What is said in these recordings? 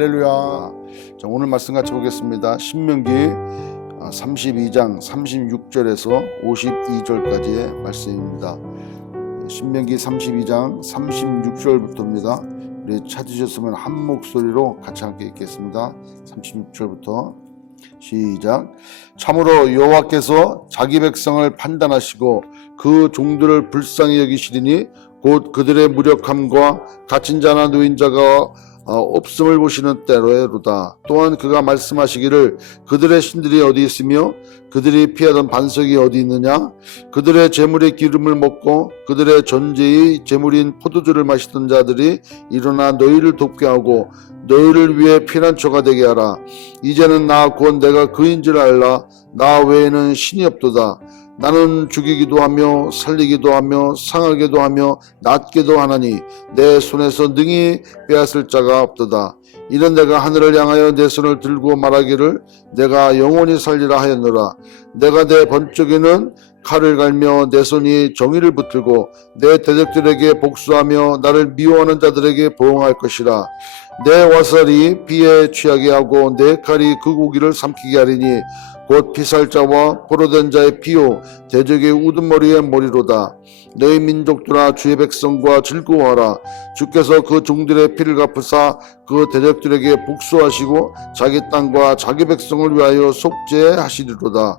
할렐루야. 자, 오늘 말씀 같이 보겠습니다. 신명기 32장 36절에서 52절까지의 말씀입니다. 신명기 32장 36절부터입니다. 우리 찾으셨으면 한 목소리로 같이 함께 읽겠습니다. 36절부터 시작. 참으로 여호와께서 자기 백성을 판단하시고 그 종들을 불쌍히 여기시리니 곧 그들의 무력함과 갇힌 자나 누인 자가 없음을 보시는 때로로다. 또한 그가 말씀하시기를 그들의 신들이 어디 있으며 그들이 피하던 반석이 어디 있느냐. 그들의 재물의 기름을 먹고 그들의 전제의 재물인 포도주를 마시던 자들이 일어나 너희를 돕게 하고 너희를 위해 피난처가 되게 하라. 이제는 나 곧 내가 그인 줄 알라. 나 외에는 신이 없도다. 나는 죽이기도 하며 살리기도 하며 상하게도 하며 낫게도 하나니 내 손에서 능히 빼앗을 자가 없도다. 이는 내가 하늘을 향하여 내 손을 들고 말하기를 내가 영원히 살리라 하였노라. 내가 내 번쩍이는 칼을 갈며 내 손이 정의를 붙들고 내 대적들에게 복수하며 나를 미워하는 자들에게 보응할 것이라. 내 화살이 비에 취하게 하고 내 칼이 그 고기를 삼키게 하리니 곧 피살자와 포로된 자의 피요 대적의 우두머리의 머리로다. 너희 민족들아 주의 백성과 즐거워하라. 주께서 그 종들의 피를 갚으사 그 대적들에게 복수하시고 자기 땅과 자기 백성을 위하여 속죄하시리로다.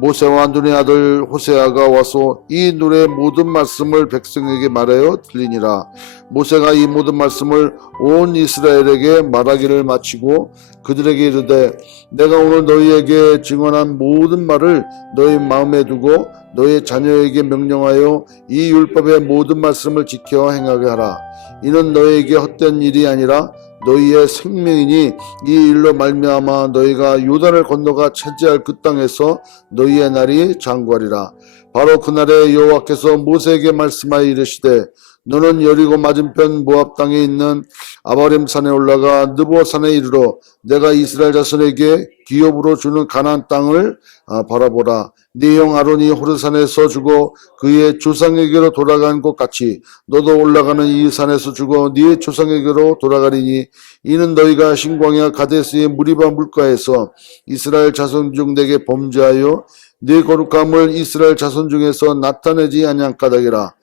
모세와 눈의 아들 호세아가 와서 이 노래의 모든 말씀을 백성에게 말하여 들리니라. 모세가 이 모든 말씀을 온 이스라엘에게 말하기를 마치고 그들에게 이르되 내가 오늘 너희에게 증언한 모든 말을 너희 마음에 두고 너희 자녀에게 명령하여 이 율법의 모든 말씀을 지켜 행하게 하라. 이는 너희에게 헛된 일이 아니라 너희의 생명이니 이 일로 말미암아 너희가 요단을 건너가 차지할 그 땅에서 너희의 날이 장구하리라. 바로 그날에 여호와께서 모세에게 말씀하여 이르시되 너는 여리고 맞은편 모압 땅에 있는 아바림 산에 올라가 느보 산에 이르러 내가 이스라엘 자손에게 기업으로 주는 가나안 땅을 바라보라. 네 형 아론이 호르산에서 죽어 그의 조상에게로 돌아간 것 같이 너도 올라가는 이 산에서 죽어 네 조상에게로 돌아가리니 이는 너희가 신광야 가데스의 무리바 물가에서 이스라엘 자손 중 내게 범죄하여 네 거룩함을 이스라엘 자손 중에서 나타내지 아니한 까닭이라.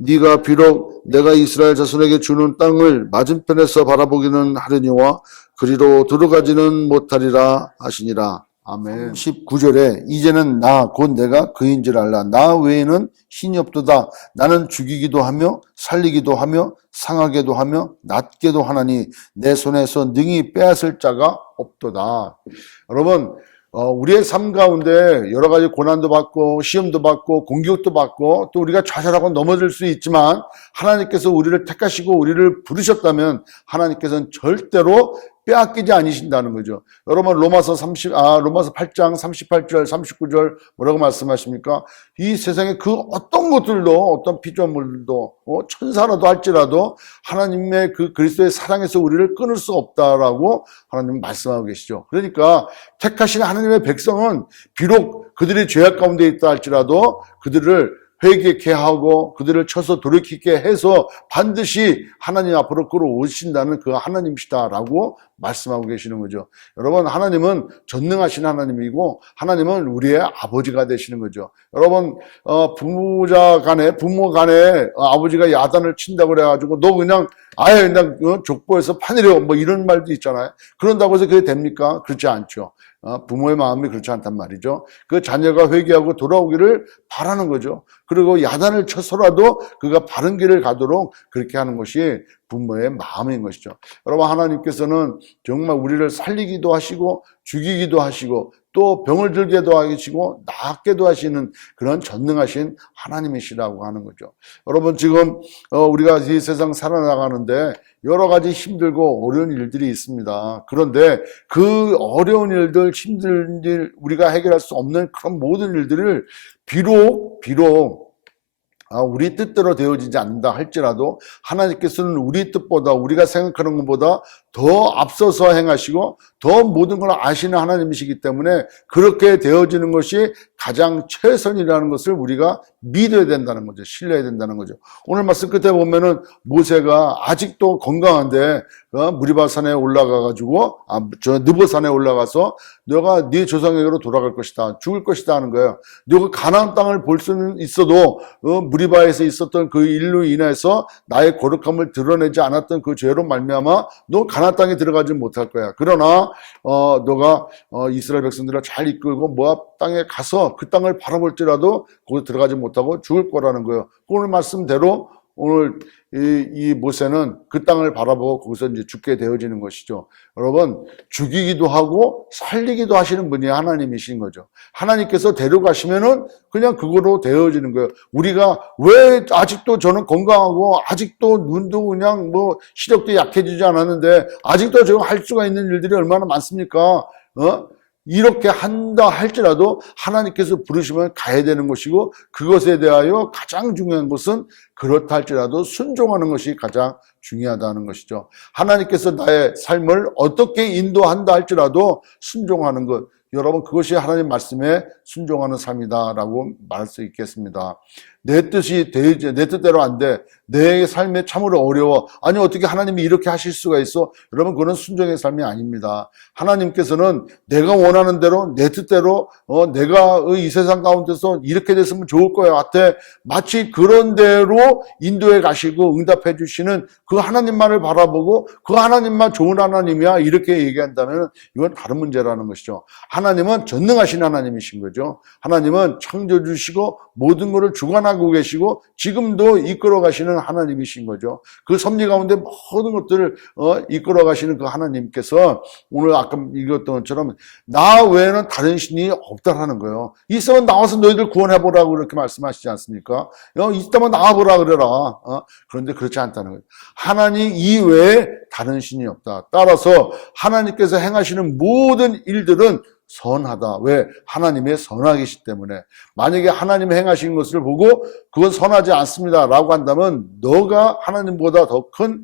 네가 비록 내가 이스라엘 자손에게 주는 땅을 맞은편에서 바라보기는 하려니와 그리로 들어가지는 못하리라 하시니라. 아멘. 19절에 이제는 나 곧 내가 그인 줄 알라. 나 외에는 신이 없도다. 나는 죽이기도 하며 살리기도 하며 상하게도 하며 낫게도 하나니 내 손에서 능히 빼앗을 자가 없도다. 여러분 우리의 삶 가운데 여러 가지 고난도 받고 시험도 받고 공격도 받고 또 우리가 좌절하고 넘어질 수 있지만 하나님께서 우리를 택하시고 우리를 부르셨다면 하나님께서는 절대로 빼앗기지 않으신다는 거죠. 여러분 로마서 8장 38절 39절 뭐라고 말씀하십니까? 이 세상에 그 어떤 것들도 어떤 피조물도 천사라도 할지라도 하나님의 그 그리스도의 사랑에서 우리를 끊을 수 없다라고 하나님 말씀하고 계시죠. 그러니까 택하신 하나님의 백성은 비록 그들이 죄악 가운데 있다 할지라도 그들을 회개케 하고 그들을 쳐서 돌이키게 해서 반드시 하나님 앞으로 끌어오신다는 그 하나님이시다라고 말씀하고 계시는 거죠. 여러분 하나님은 전능하신 하나님이고 하나님은 우리의 아버지가 되시는 거죠. 여러분 부모 간에 아버지가 야단을 친다고 그래가지고 너 그냥 족보에서 파내려 뭐 이런 말도 있잖아요. 그런다고 해서 그게 됩니까? 그렇지 않죠. 부모의 마음이 그렇지 않단 말이죠. 그 자녀가 회개하고 돌아오기를 바라는 거죠. 그리고 야단을 쳐서라도 그가 바른 길을 가도록 그렇게 하는 것이 부모의 마음인 것이죠. 여러분 하나님께서는 정말 우리를 살리기도 하시고 죽이기도 하시고 또 병을 들게도 하시고 낫게도 하시는 그런 전능하신 하나님이시라고 하는 거죠. 여러분 지금 우리가 이 세상 살아나가는데 여러 가지 힘들고 어려운 일들이 있습니다. 그런데 그 어려운 일들, 힘든 일, 우리가 해결할 수 없는 그런 모든 일들을 비록 우리 뜻대로 되어지지 않는다 할지라도 하나님께서는 우리 뜻보다 우리가 생각하는 것보다 더 앞서서 행하시고 더 모든 걸 아시는 하나님이시기 때문에 그렇게 되어지는 것이 가장 최선이라는 것을 우리가 믿어야 된다는 거죠. 신뢰해야 된다는 거죠. 오늘 말씀 끝에 보면은 모세가 아직도 건강한데 무리바산에 올라가가지고 저 느보산에 올라가서 너가 네 조상에게로 돌아갈 것이다, 죽을 것이다 하는 거예요. 너가 가나안 땅을 볼 수는 있어도 무리바에서 있었던 그 일로 인해서 나의 거룩함을 드러내지 않았던 그 죄로 말미암아 너 가나안 땅에 들어가지 못할 거야. 그러나 너가 이스라엘 백성들을 잘 이끌고 모압 땅에 가서 그 땅을 바라볼지라도 거기 들어가지 못하고 죽을 거라는 거예요. 오늘 말씀대로 오늘 이 모세는 그 땅을 바라보고 거기서 이제 죽게 되어지는 것이죠. 여러분, 죽이기도 하고 살리기도 하시는 분이 하나님이신 거죠. 하나님께서 데려가시면은 그냥 그거로 되어지는 거예요. 우리가 왜 아직도 저는 건강하고 아직도 눈도 그냥 뭐 시력도 약해지지 않았는데 아직도 제가 할 수가 있는 일들이 얼마나 많습니까? 이렇게 한다 할지라도 하나님께서 부르시면 가야 되는 것이고, 그것에 대하여 가장 중요한 것은 그렇다 할지라도 순종하는 것이 가장 중요하다는 것이죠. 하나님께서 나의 삶을 어떻게 인도한다 할지라도 순종하는 것, 여러분 그것이 하나님 말씀에 순종하는 삶이다라고 말할 수 있겠습니다. 내 뜻이 되지, 내 뜻대로 안 돼, 내 삶에 참으로 어려워, 아니 어떻게 하나님이 이렇게 하실 수가 있어? 여러분 그건 순종의 삶이 아닙니다. 하나님께서는 내가 원하는 대로 내 뜻대로 내가 이 세상 가운데서 이렇게 됐으면 좋을 거야 같아, 마치 그런 대로 인도해 가시고 응답해 주시는 그 하나님만을 바라보고 그 하나님만 좋은 하나님이야 이렇게 얘기한다면 이건 다른 문제라는 것이죠. 하나님은 전능하신 하나님이신 거죠. 하나님은 창조 주시고 모든 것을 주관하고 계시고 지금도 이끌어 가시는 하나님이신 거죠. 그 섭리 가운데 모든 것들을 이끌어 가시는 그 하나님께서 오늘 아까 읽었던 것처럼 나 외에는 다른 신이 없다라는 거예요. 있으면 나와서 너희들 구원해보라고 이렇게 말씀하시지 않습니까? 있다면 나와보라 그래라. 그런데 그렇지 않다는 거예요. 하나님 이외에 다른 신이 없다. 따라서 하나님께서 행하시는 모든 일들은 선하다. 왜? 하나님의 선하시기 때문에. 만약에 하나님 행하신 것을 보고 그건 선하지 않습니다 라고 한다면 너가 하나님보다 더 큰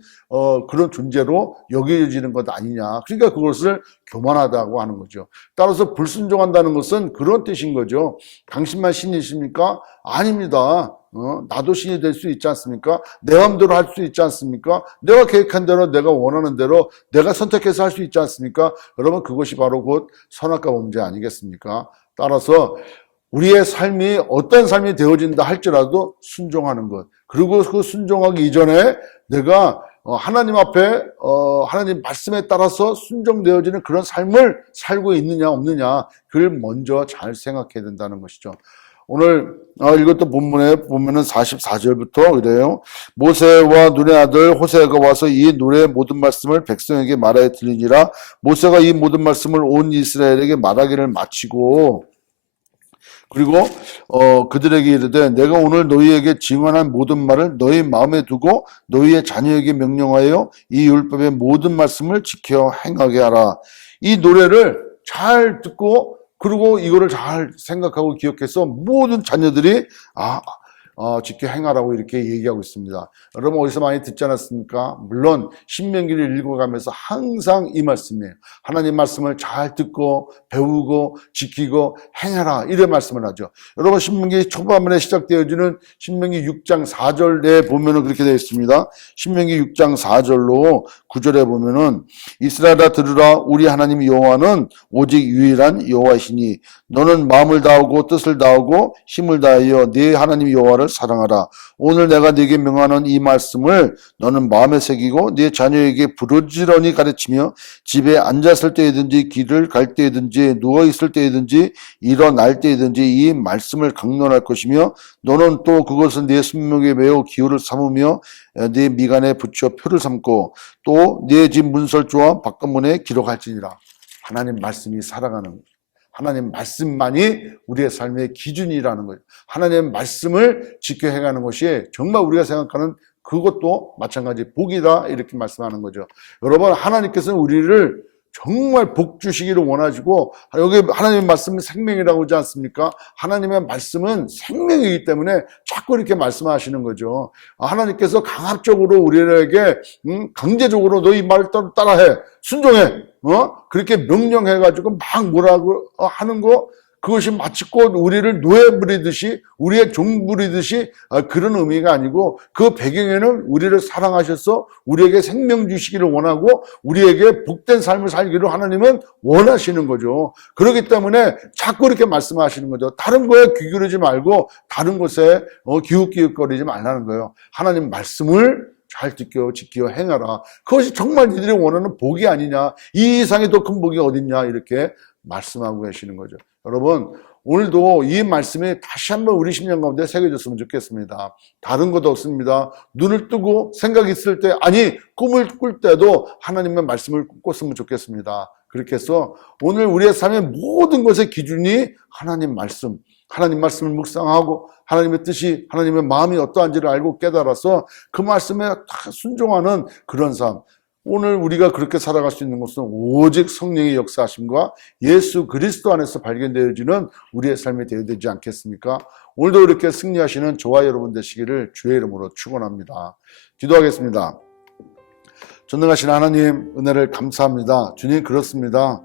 그런 존재로 여겨지는 것 아니냐. 그러니까 그것을 교만하다고 하는 거죠. 따라서 불순종한다는 것은 그런 뜻인 거죠. 당신만 신이십니까? 아닙니다. 나도 신이 될 수 있지 않습니까? 내 마음대로 할 수 있지 않습니까? 내가 계획한 대로, 내가 원하는 대로 내가 선택해서 할 수 있지 않습니까? 여러분 그것이 바로 곧 선악과 범죄 아니겠습니까? 따라서 우리의 삶이 어떤 삶이 되어진다 할지라도 순종하는 것, 그리고 그 순종하기 이전에 내가 하나님 앞에 하나님 말씀에 따라서 순종되어지는 그런 삶을 살고 있느냐 없느냐, 그걸 먼저 잘 생각해야 된다는 것이죠. 오늘 읽었던 본문에 보면은 44절부터 이래요. 모세와 눈의 아들 호세아가 와서 이 노래의 모든 말씀을 백성에게 말하여 들리니라. 모세가 이 모든 말씀을 온 이스라엘에게 말하기를 마치고, 그리고 그들에게 이르되 내가 오늘 너희에게 증언한 모든 말을 너희 마음에 두고 너희의 자녀에게 명령하여 이 율법의 모든 말씀을 지켜 행하게 하라. 이 노래를 잘 듣고 그리고 이거를 잘 생각하고 기억해서 모든 자녀들이 지켜 행하라고 이렇게 얘기하고 있습니다. 여러분 어디서 많이 듣지 않았습니까? 물론 신명기를 읽어가면서 항상 이 말씀이에요. 하나님 말씀을 잘 듣고 배우고 지키고 행하라, 이런 말씀을 하죠. 여러분 신명기 초반에 시작되어지는 신명기 6장 4절에 보면은 그렇게 되어 있습니다. 신명기 6장 4절로 9절에 보면은 이스라엘아 들으라, 우리 하나님 여호와는 오직 유일한 여호와시니 너는 마음을 다하고 뜻을 다하고 힘을 다하여 네 하나님 여호와를 사랑하라. 오늘 내가 네게 명하는 이 말씀을 너는 마음에 새기고 네 자녀에게 부르짖으니 가르치며 집에 앉았을 때이든지 길을 갈 때이든지 누워 있을 때이든지 일어날 때이든지 이 말씀을 강론할 것이며 너는 또 그것을 네 손목에 매어 기호를 삼으며 네 미간에 붙여 표를 삼고 또 네 집 문설주와 바깥문에 기록할지니라. 하나님 말씀이 살아가는, 하나님 말씀만이 우리의 삶의 기준이라는 거예요. 하나님의 말씀을 지켜 행하는 것이 정말 우리가 생각하는 그것도 마찬가지 복이다, 이렇게 말씀하는 거죠. 여러분 하나님께서는 우리를 정말 복 주시기를 원하시고, 여기 하나님의 말씀은 생명이라고 하지 않습니까? 하나님의 말씀은 생명이기 때문에 자꾸 이렇게 말씀하시는 거죠. 하나님께서 강압적으로 우리에게 강제적으로 너희 말 따라해, 순종해, 그렇게 명령해가지고 막 뭐라고 하는 거, 그것이 마치 곧 우리를 노예 부리듯이 우리의 종 부리듯이 그런 의미가 아니고 그 배경에는 우리를 사랑하셔서 우리에게 생명 주시기를 원하고 우리에게 복된 삶을 살기를 하나님은 원하시는 거죠. 그렇기 때문에 자꾸 이렇게 말씀하시는 거죠. 다른 거에 귀 기울이지 말고 다른 곳에 기웃기웃거리지 말라는 거예요. 하나님 말씀을 잘 지켜 행하라. 그것이 정말 이들이 원하는 복이 아니냐. 이 이상의 더 큰 복이 어딨냐. 이렇게 말씀하고 계시는 거죠. 여러분, 오늘도 이 말씀이 다시 한번 우리 심령 가운데 새겨졌으면 좋겠습니다. 다른 것도 없습니다. 눈을 뜨고 생각이 있을 때, 아니 꿈을 꿀 때도 하나님의 말씀을 꿨으면 좋겠습니다. 그렇게 해서 오늘 우리의 삶의 모든 것의 기준이 하나님 말씀을 묵상하고 하나님의 뜻이, 하나님의 마음이 어떠한지를 알고 깨달아서 그 말씀에 다 순종하는 그런 삶. 오늘 우리가 그렇게 살아갈 수 있는 것은 오직 성령의 역사하심과 예수 그리스도 안에서 발견되어지는 우리의 삶이 되어야 되지 않겠습니까? 오늘도 이렇게 승리하시는 저와 여러분 되시기를 주의 이름으로 축원합니다. 기도하겠습니다. 전능하신 하나님, 은혜를 감사합니다. 주님, 그렇습니다.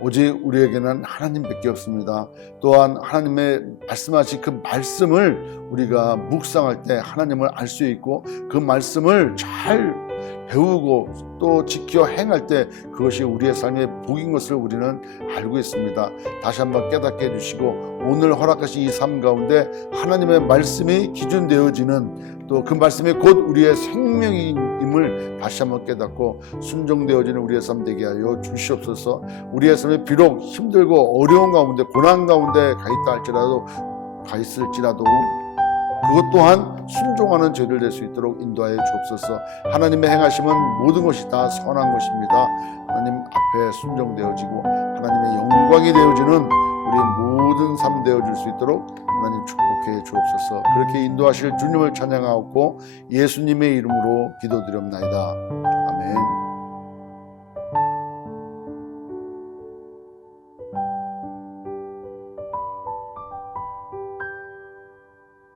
오직 우리에게는 하나님밖에 없습니다. 또한 하나님의 말씀하신 그 말씀을 우리가 묵상할 때 하나님을 알 수 있고 그 말씀을 잘 배우고 또 지켜 행할 때 그것이 우리의 삶의 복인 것을 우리는 알고 있습니다. 다시 한번 깨닫게 해주시고 오늘 허락하신 이 삶 가운데 하나님의 말씀이 기준되어지는 또 그 말씀이 곧 우리의 생명임을 다시 한번 깨닫고 순종되어지는 우리의 삶 되게 하여 주시옵소서. 우리의 삶이 비록 힘들고 어려운 가운데 고난 가운데 가 있을지라도 그것 또한 순종하는 저희들 될 수 있도록 인도하여 주옵소서. 하나님의 행하심은 모든 것이 다 선한 것입니다. 하나님 앞에 순종되어지고 하나님의 영광이 되어지는 우리 모든 삶 되어질 수 있도록 하나님 축복해 주옵소서. 그렇게 인도하실 주님을 찬양하옵고 예수님의 이름으로 기도드립나이다. 아멘.